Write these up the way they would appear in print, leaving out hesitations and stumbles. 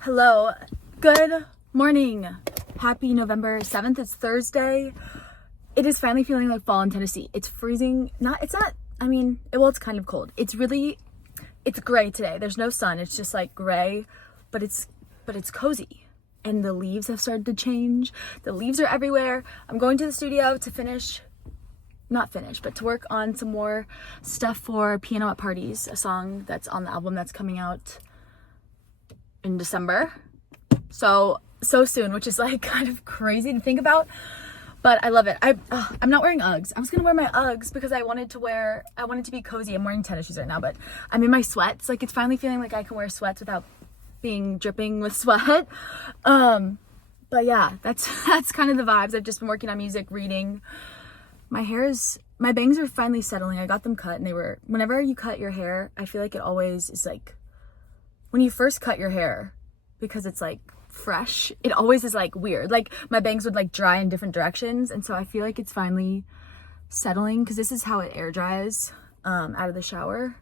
Hello, good morning. Happy November 7th. It's Thursday. It is finally feeling like fall in Tennessee. It's freezing. It's kind of cold. It's gray today. There's no sun. It's just like gray, but it's cozy. And the leaves have started to change. The leaves are everywhere. I'm going to the studio to to work on some more stuff for Piano at Parties, a song that's on the album that's coming out in December. So soon, which is like kind of crazy to think about, but I love it. I'm not wearing Uggs. I was gonna wear my Uggs because I wanted to be cozy. I'm wearing tennis shoes right now, but I'm in my sweats. Like, it's finally feeling like I can wear sweats without being dripping with sweat. But yeah, that's kind of the vibes. I've just been working on music, reading. My bangs are finally settling. I got them cut, and whenever you cut your hair, I feel like it always is like, when you first cut your hair, because it's like fresh, it always is like weird. Like, my bangs would like dry in different directions, and so I feel like it's finally settling, because this is how it air dries out of the shower.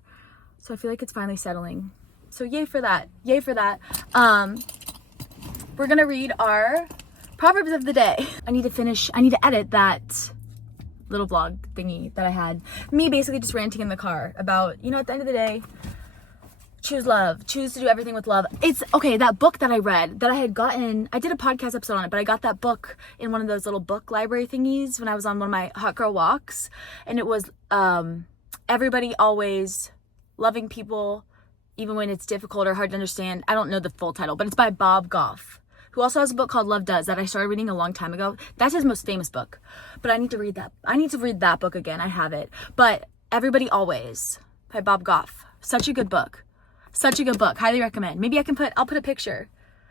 So I feel like it's finally settling. So yay for that. We're gonna read our Proverbs of the day. I need to edit that little vlog thingy that I had. Me basically just ranting in the car about, at the end of the day, choose love. Choose to do everything with love. It's okay, that book that I read, that I had gotten, I did a podcast episode on it, but I got that book in one of those little book library thingies when I was on one of my hot girl walks. And it was everybody always loving people, even when it's difficult or hard to understand. I don't know the full title, but it's by Bob Goff, who also has a book called Love Does that I started reading a long time ago. That's his most famous book, but I need to read that. I need to read that book again. I have it. But Everybody Always by Bob Goff. Such a good book. Highly recommend. Maybe I'll put a picture.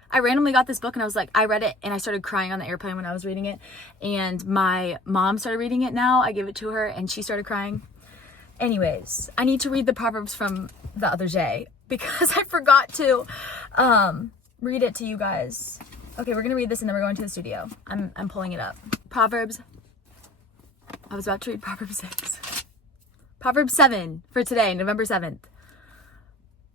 I randomly got this book and I was like, I read it and I started crying on the airplane when I was reading it. And my mom started reading it now. I gave it to her and she started crying. Anyways, I need to read the Proverbs from the other day because I forgot to read it to you guys. Okay, we're gonna read this and then we're going to the studio. I'm pulling it up. Proverbs. I was about to read Proverbs 6. Proverbs 7 for today, November 7th.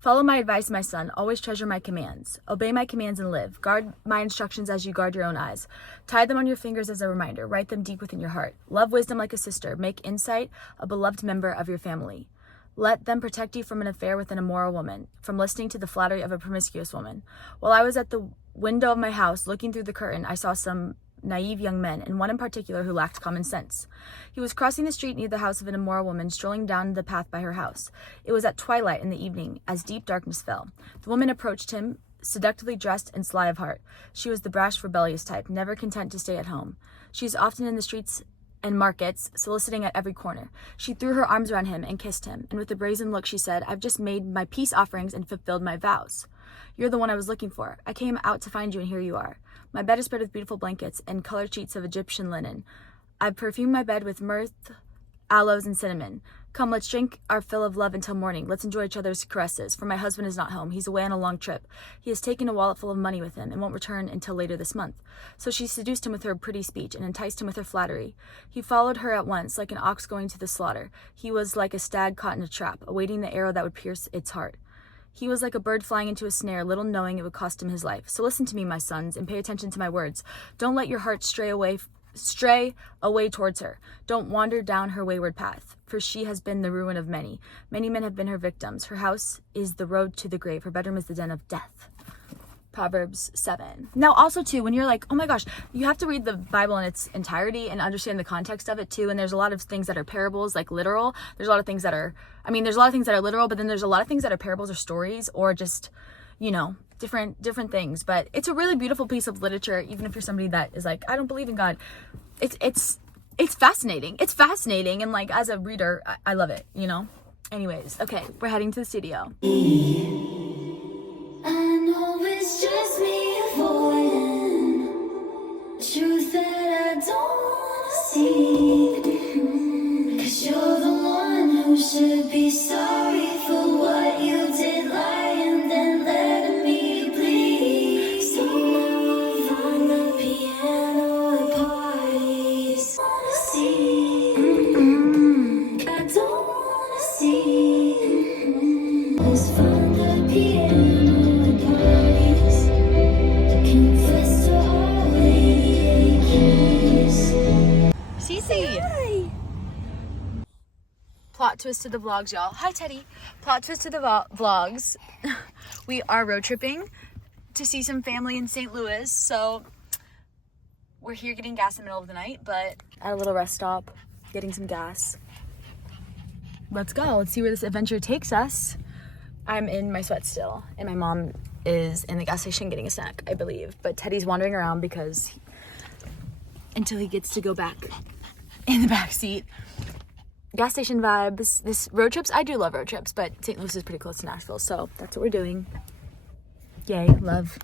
Follow my advice, my son. Always treasure my commands. Obey my commands and live. Guard my instructions as you guard your own eyes. Tie them on your fingers as a reminder. Write them deep within your heart. Love wisdom like a sister. Make insight a beloved member of your family. Let them protect you from an affair with an immoral woman, from listening to the flattery of a promiscuous woman. While I was at the window of my house, looking through the curtain, I saw some naive young men, and one in particular who lacked common sense. He was crossing the street near the house of an immoral woman, strolling down the path by her house. It was at twilight in the evening, as deep darkness fell. The woman approached him, seductively dressed and sly of heart. She was the brash, rebellious type, never content to stay at home. She is often in the streets and markets, soliciting at every corner. She threw her arms around him and kissed him, and with a brazen look she said, I've just made my peace offerings and fulfilled my vows. You're the one I was looking for. I came out to find you, and here you are. My bed is spread with beautiful blankets and colored sheets of Egyptian linen. I've perfumed my bed with myrrh, aloes, and cinnamon. Come, let's drink our fill of love until morning. Let's enjoy each other's caresses, for my husband is not home. He's away on a long trip. He has taken a wallet full of money with him and won't return until later this month. So she seduced him with her pretty speech and enticed him with her flattery. He followed her at once, like an ox going to the slaughter. He was like a stag caught in a trap, awaiting the arrow that would pierce its heart. He was like a bird flying into a snare, little knowing it would cost him his life. So listen to me, my sons, and pay attention to my words. Don't let your heart stray away towards her. Don't wander down her wayward path, for she has been the ruin of many. Many men have been her victims. Her house is the road to the grave. Her bedroom is the den of death. Proverbs 7. Now, also, too, when you're like, oh my gosh, you have to read the Bible in its entirety and understand the context of it, too. And there's a lot of things that are parables, like literal. There's a lot of things that are literal, but then there's a lot of things that are parables or stories or just, different things. But it's a really beautiful piece of literature, even if you're somebody that is like, I don't believe in God. It's fascinating. It's fascinating. And like, as a reader, I love it, Anyways, okay, we're heading to the studio. I know it's just me avoiding truth that I don't wanna see. 'Cause you're the one who should be sorry for what you did, lying, then letting me bleed. So now I'm on the piano at parties. Wanna see, I don't wanna see. Let's find the piano. plot twist to the vlogs, y'all. Hi, Teddy. Plot twist to the vlogs. We are road tripping to see some family in St. Louis, so we're here getting gas in the middle of the night, but at a little rest stop, getting some gas. Let's go. Let's see where this adventure takes us. I'm in my sweat still, and my mom is in the gas station getting a snack, I believe. But Teddy's wandering around because until he gets to go back in the back seat. Gas station vibes. This road trips, I do love road trips, but St. Louis is pretty close to Nashville, so that's what we're doing. Yay, love.